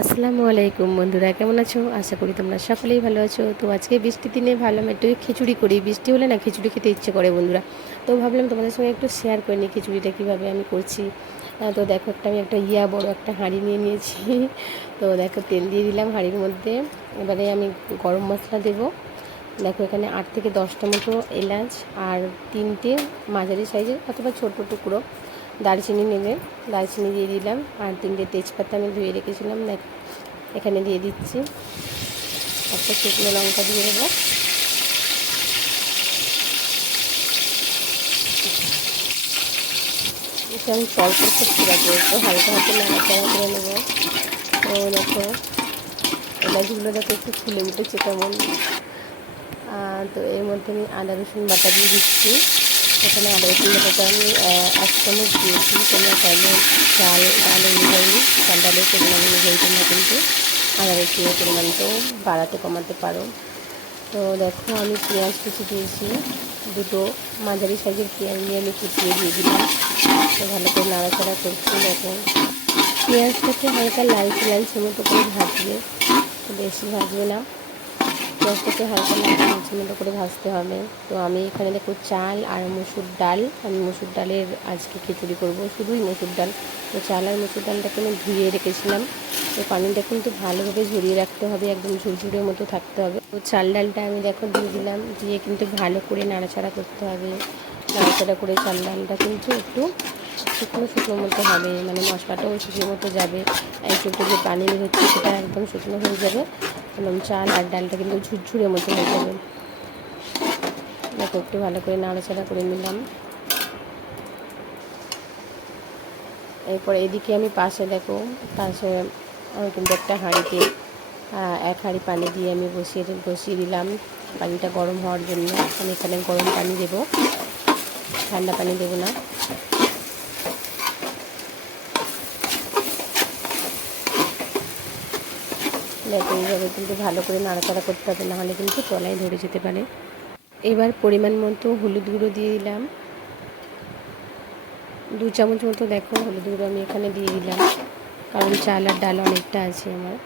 আসসালামু আলাইকুম বন্ধুরা, কেমন আছো? আশা করি তোমরা সকলেই ভালো আছো। তো আজকে বৃষ্টির দিনে ভাবলাম একটু খিচুড়ি করি। বৃষ্টি হলে না খিচুড়ি খেতে ইচ্ছে করে বন্ধুরা। তো ভাবলাম তোমাদের সঙ্গে একটু শেয়ার করে নিই খিচুড়িটা কীভাবে আমি করছি। তো দেখো আমি একটা বড় একটা হাঁড়ি নিয়ে নিয়েছি। তো দেখো তেল দিয়ে দিলাম হাঁড়ির মধ্যে। এবারে আমি গরম মশলা দেবো। দেখো এখানে 8 থেকে 10টা মতো এলাচ আর 3টে মাঝারি সাইজের অথবা ছোটো টুকরো দারচিনি নেবে। দারচিনি দিয়ে দিলাম আর 3টে তেজপাতা আমি ধুয়ে রেখেছিলাম, দেখ এখানে দিয়ে দিচ্ছি। একটা শুকনো লঙ্কা দিয়ে দেবো। এটা আমি পরপর করতে পারবো, একটু হালকা হাতে নাড়াচাড়া করে নেবো। তো দেখো এলাচগুলো দেখো একটু ফুলে উঠেছে কেমন। তো এর মধ্যে আমি আদা রসুন বাটা দিয়ে দিচ্ছি। এখানে আদা রসুন বাটাটা আমি 1 চামচ দিয়েছি। তোমরা চাইলে ডাল অনুযায়ী ডালের পরিমাণ অনুযায়ী তোমরা কিন্তু আদা রসুনের পরিমাণটাও বাড়াতে কমাতে পারো। তো দেখো আমি পেঁয়াজ কুচি দিয়েছি, 2টো মাঝারি সাইজের পেঁয়াজ নিয়ে আমি কুচিয়ে দিয়ে দিলাম। তো ভালো করে নাড়াচাড়া করছি। দেখো পেঁয়াজটাকে হালকা লালচে লালচে মতো করে ভাজবে, বেশি ভাজবে না। পেঁয়াজটাকে হালকা লালচে মতো করে ভাজতে হবে। তো আমি এখানে দেখো চাল আর মসুর ডাল, আমি মসুর ডালের আজকে খিচুড়ি করব, শুধুই মসুর ডাল। তো চাল আর মসুর ডালটাকে আমি ধুয়ে রেখেছিলাম। তো পানিটা কিন্তু ভালোভাবে ঝরিয়ে রাখতে হবে, একদম ঝুরঝুরের মতো থাকতে হবে। তো চাল ডালটা আমি দেখো দিয়ে দিলাম, দিয়ে কিন্তু ভালো করে নাড়াচাড়া করতে হবে। নাড়াচাড়া করে চাল ডালটা কিন্তু একটু শুকনো শুকনো মতো হবে, মানে মশলাটাও শুকনো মতো যাবে। এক চুটু যে পানি বেরোচ্ছে সেটা একদম শুকনো হয়ে যাবে এবং চাল আর ডালটা কিন্তু ঝুরঝুরে মতো হয়ে যাবে। দেখো একটু ভালো করে নাড়াচাড়া করে নিলাম। এরপর এদিকে আমি পাশে আমি কিন্তু একটা হাঁড়িতে 1 হাঁড়ি পানি দিয়ে আমি বসিয়ে দিলাম পানিটা গরম হওয়ার জন্য। আমি এখানে গরম পানি দেবো, ঠান্ডা পানি দেবো না। দেখো এইভাবে কিন্তু ভালো করে নাড়াচাড়া করতে হবে, নাহলে কিন্তু তলায় ধরে যেতে পারে। এবার পরিমাণ মতো হলুদ গুঁড়ো দিয়ে দিলাম, 2 চামচ মতো। দেখো হলুদ গুঁড়ো আমি এখানে দিয়ে দিলাম, কারণ চাল আর ডাল অনেকটা আছে আমার।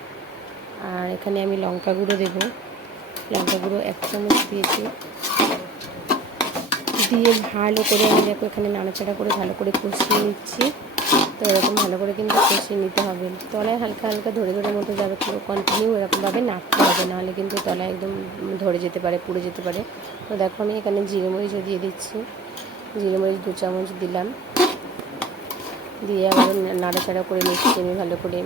আর এখানে আমি লঙ্কা গুঁড়ো দেবো, লঙ্কা গুঁড়ো 1 চামচ দিয়েছি। দিয়ে ভালো করে আমি দেখো এখানে নাড়াচাড়া করে ভালো করে কষিয়ে নিচ্ছি। তো এরকম ভালো করে কিন্তু কষিয়ে নিতে হবে। তলায় হালকা হালকা ধরে ধরে মতো যাবে, পুরো কন্টিনিউ এরকমভাবে নাড়তে হবে, নাহলে কিন্তু তলায় একদম ধরে যেতে পারে, পুড়ে যেতে পারে। তো দেখো আমি এখানে জিরে মরিচও দিয়ে দিচ্ছি, জিরে মরিচ 2 চামচ দিলাম। দিয়ে আবার নাড়াচাড়া করে নিচ্ছি আমি ভালো করে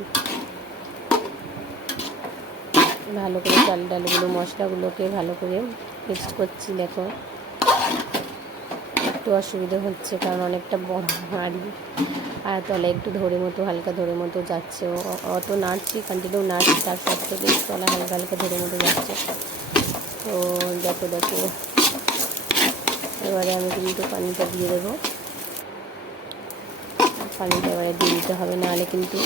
চাল ডালগুলো মশলাগুলোকে ভালো করে মিক্সড করছি। দেখো একটু অসুবিধা হচ্ছে, কারণ অনেকটা বড় হাঁড়ি আর তলায় একটু হালকা ধরে মতো যাচ্ছে। অত নাড়ছি, কন্টিনিউ নাড়ছি, তার সত্ত্বেও তলা হালকা হালকা ধরে মতো যাচ্ছে। তো দেখো এবারে আমি কিন্তু পানিটা দিয়ে দেবো। পানিটা এবারে দিয়ে দিতে হবে, নাহলে কিন্তু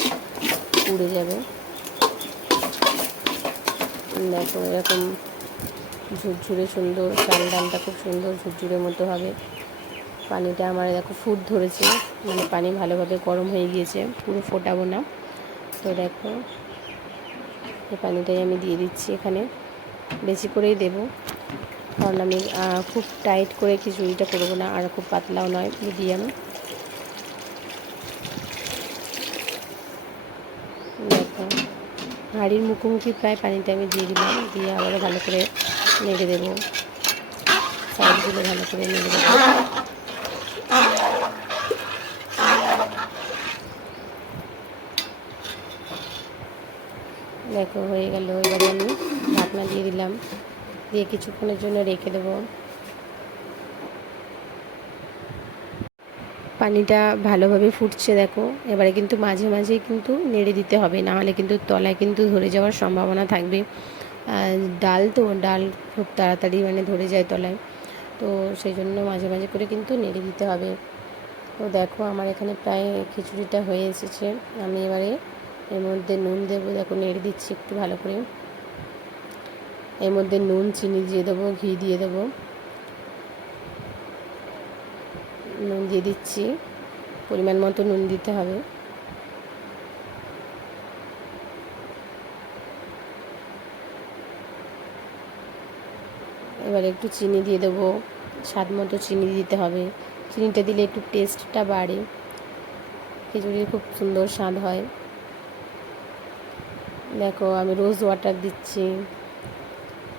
পুড়ে যাবে। দেখো এরকম ঝুরঝুরে সুন্দর চাল ডালটা খুব সুন্দর ঝুরঝুরের মতো হবে। পানিটা আমার দেখো ফুট ধরেছে, মানে পানি ভালোভাবে গরম হয়ে গিয়েছে, পুরো ফোটাবো না। তো দেখো এই পানিটাই আমি দিয়ে দিচ্ছি এখানে, বেশি করেই দেব, কারণ আমি খুব টাইট করে খিচুড়িটা করবো না, আর খুব পাতলাও নয়, মিডিয়াম। দেখো হাঁড়ির মুখোমুখি প্রায় পানিটা আমি দিয়ে দিলাম, দিয়ে আবারও ভালো করে নেড়ে দেবো, সাইডগুলো ভালো করে নেড়ে দেবো। দেখো হয়ে গেল। এবারে আমি ঢাকনা দিয়ে দিলাম, দিয়ে কিছুক্ষণের জন্য রেখে দেবো। পানিটা ভালোভাবে ফুটছে দেখো। এবারে কিন্তু মাঝে মাঝেই কিন্তু নেড়ে দিতে হবে, নাহলে কিন্তু তলায় কিন্তু ধরে যাওয়ার সম্ভাবনা থাকবে। ডাল খুব তাড়াতাড়ি মানে ধরে যায় তলায়, তো সেই জন্য মাঝে মাঝে করে কিন্তু নেড়ে দিতে হবে। তো দেখো আমার এখানে প্রায় খিচুড়িটা হয়ে এসেছে। আমি এবারে এর মধ্যে নুন দেবো, দেখো নেড়ে দিচ্ছি একটু ভালো করে। এর মধ্যে নুন চিনি দিয়ে দেবো, ঘি দিয়ে দেবো। নুন দিয়ে দিচ্ছি, পরিমাণ মতো নুন দিতে হবে। এবারে একটু চিনি দিয়ে দেবো, স্বাদ মতো চিনি দিতে হবে। চিনিটা দিলে একটু টেস্টটা বাড়ে, খিচুড়ির খুব সুন্দর স্বাদ হয়। দেখো আমি রোজ ওয়াটার দিচ্ছি,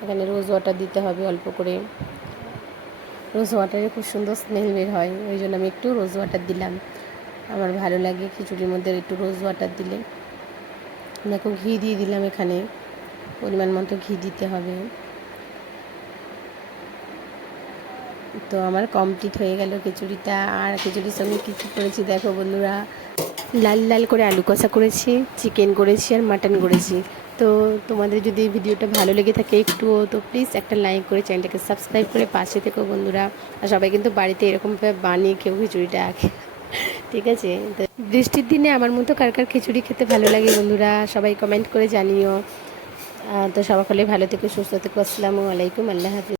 এখানে রোজ ওয়াটার দিতে হবে অল্প করে। রোজ ওয়াটারে খুব সুন্দর স্মেল বের হয়, ওই জন্য আমি একটু রোজ ওয়াটার দিলাম। আমার ভালো লাগে খিচুড়ির মধ্যে একটু রোজ ওয়াটার দিলে। দেখো ঘি দিয়ে দিলাম, এখানে পরিমাণ মতো ঘি দিতে হবে। তো আমার কমপ্লিট হয়ে গেল খিচুড়িটা। আর খিচুড়ির সঙ্গে কী কী করেছি দেখো বন্ধুরা, লাল লাল করে আলু কষা করেছি, চিকেন করেছি আর মাটন করেছি। তো তোমাদের যদি এই ভিডিওটা ভালো লেগে থাকে একটুও, তো প্লিজ একটা লাইক করে চ্যানেলটাকে সাবস্ক্রাইব করে পাশে থেকো বন্ধুরা। আর সবাই কিন্তু বাড়িতে এরকমভাবে বানিয়ে কেউ খিচুড়িটা আগে, ঠিক আছে? তো বৃষ্টির দিনে আমার মতো কার কার খিচুড়ি খেতে ভালো লাগে বন্ধুরা, সবাই কমেন্ট করে জানিও। তো সবাই ভালো থেকো, সুস্থ থেকো। আসসালামু আলাইকুম, আল্লাহ হাফিজ।